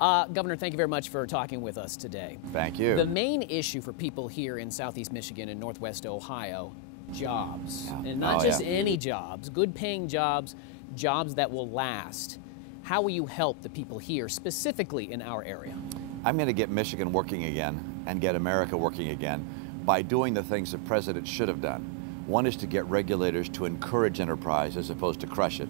Governor, thank you very much for talking with us today. Thank you. The main issue for people here in Southeast Michigan and Northwest Ohio, jobs. Yeah. And not just any jobs, good paying jobs, jobs that will last. How will you help the people here, specifically in our area? I'm going to get Michigan working again and get America working again by doing the things the president should have done. One is to get regulators to encourage enterprise as opposed to crush it.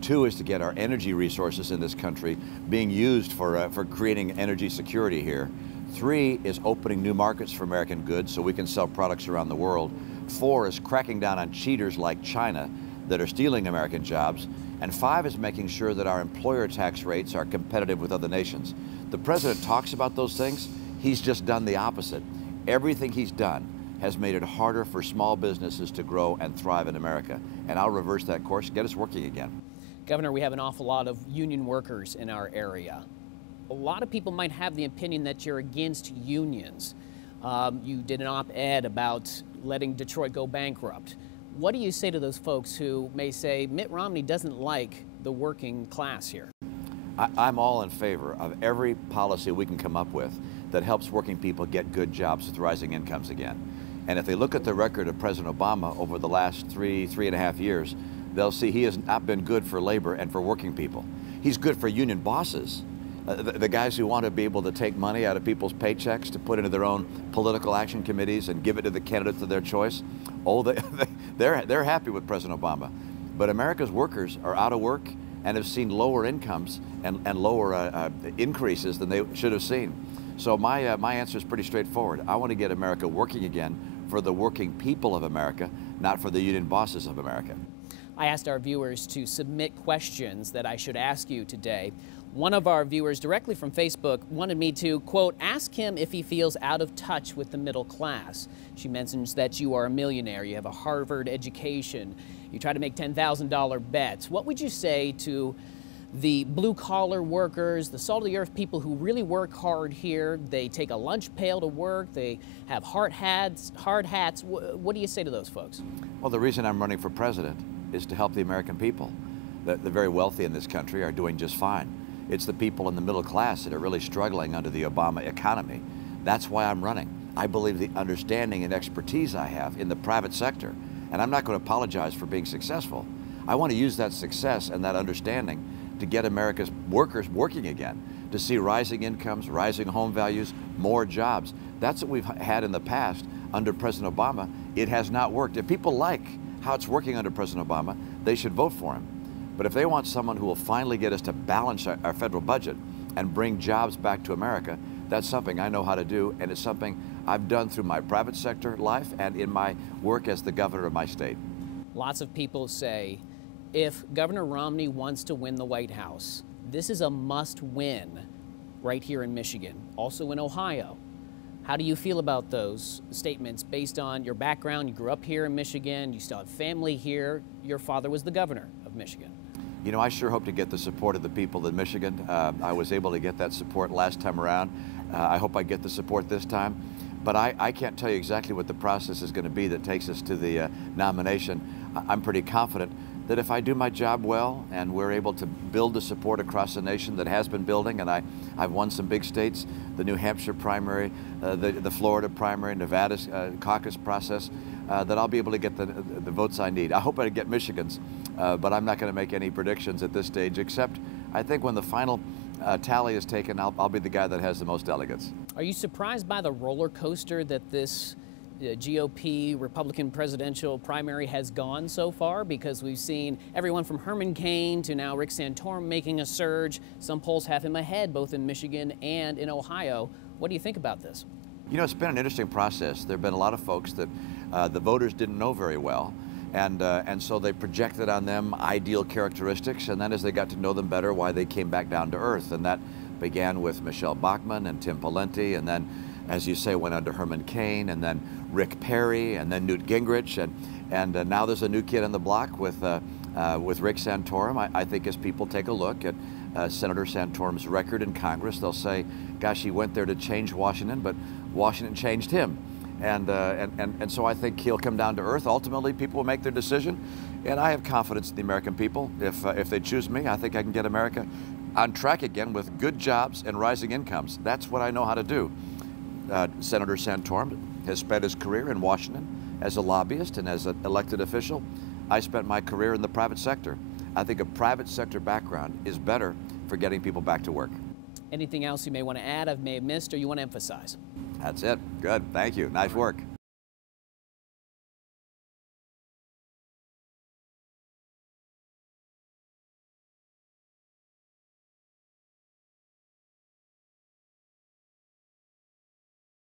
Two is to get our energy resources in this country being used for creating energy security here. Three is opening new markets for American goods so we can sell products around the world. Four is cracking down on cheaters like China that are stealing American jobs. And five is making sure that our employer tax rates are competitive with other nations. The president talks about those things. He's just done the opposite. Everything he's done has made it harder for small businesses to grow and thrive in America. And I'll reverse that course, get us working again. Governor, we have an awful lot of union workers in our area. A lot of people might have the opinion that you're against unions. You did an op-ed about letting Detroit go bankrupt. What do you say to those folks who may say Mitt Romney doesn't like the working class here? I'm all in favor of every policy we can come up with that helps working people get good jobs with rising incomes again. And if they look at the record of President Obama over the last three and a half years, they'll see he has not been good for labor and for working people. He's good for union bosses, the guys who want to be able to take money out of people's paychecks to put into their own political action committees and give it to the candidates of their choice. Oh, they're happy with President Obama. But America's workers are out of work and have seen lower incomes and lower increases than they should have seen. So my answer is pretty straightforward. I want to get America working again for the working people of America, not for the union bosses of America. I asked our viewers to submit questions that I should ask you today. One of our viewers directly from Facebook wanted me to, quote, ask him if he feels out of touch with the middle class. She mentions that you are a millionaire, you have a Harvard education, you try to make $10,000 bets. What would you say to the blue-collar workers, the salt-of-the-earth people who really work hard here? They take a lunch pail to work, they have hard hats. What do you say to those folks? Well, the reason I'm running for president is to help the American people. The very wealthy in this country are doing just fine. It's the people in the middle class that are really struggling under the Obama economy. That's why I'm running. I believe the understanding and expertise I have in the private sector, and I'm not going to apologize for being successful. I want to use that success and that understanding to get America's workers working again, to see rising incomes, rising home values, more jobs. That's what we've had in the past under President Obama. It has not worked. If people like how it's working under President Obama, they should vote for him. But if they want someone who will finally get us to balance our federal budget and bring jobs back to America, that's something I know how to do, and it's something I've done through my private sector life and in my work as the governor of my state. Lots of people say, if Governor Romney wants to win the White House, this is a must-win right here in Michigan, also in Ohio. How do you feel about those statements based on your background? You grew up here in Michigan, you still have family here, your father was the governor of Michigan. You know, I sure hope to get the support of the people in Michigan. I was able to get that support last time around. I hope I get the support this time. But I can't tell you exactly what the process is going to be that takes us to the nomination. I'm pretty confident that if I do my job well and we're able to build the support across the nation that has been building, and I've won some big states, the New Hampshire primary, the Florida primary, Nevada's caucus process, that I'll be able to get the votes I need. I hope I get Michigan's, but I'm not going to make any predictions at this stage, except I think when the final tally is taken, I'll be the guy that has the most delegates. Are you surprised by the roller coaster that this GOP Republican presidential primary has gone so far? Because we've seen everyone from Herman Cain to now Rick Santorum making a surge. Some polls have him ahead both in Michigan and in Ohio. What do you think about this? You know, it's been an interesting process. There have been a lot of folks that the voters didn't know very well, and so they projected on them ideal characteristics, and then as they got to know them better, why they came back down to earth. And that began with Michelle Bachmann and Tim Pawlenty, and then, as you say, went under Herman Cain, and then Rick Perry, and then Newt Gingrich, and now there's a new kid on the block with Rick Santorum. I think as people take a look at Senator Santorum's record in Congress, they'll say, gosh, he went there to change Washington, but Washington changed him. And so I think he'll come down to earth. Ultimately, people will make their decision, and I have confidence in the American people. If they choose me, I think I can get America on track again with good jobs and rising incomes. That's what I know how to do. Senator Santorum has spent his career in Washington as a lobbyist and as an elected official. I spent my career in the private sector. I think a private sector background is better for getting people back to work. Anything else you may want to add, I may have missed, or you want to emphasize? That's it. Good. Thank you. Nice work.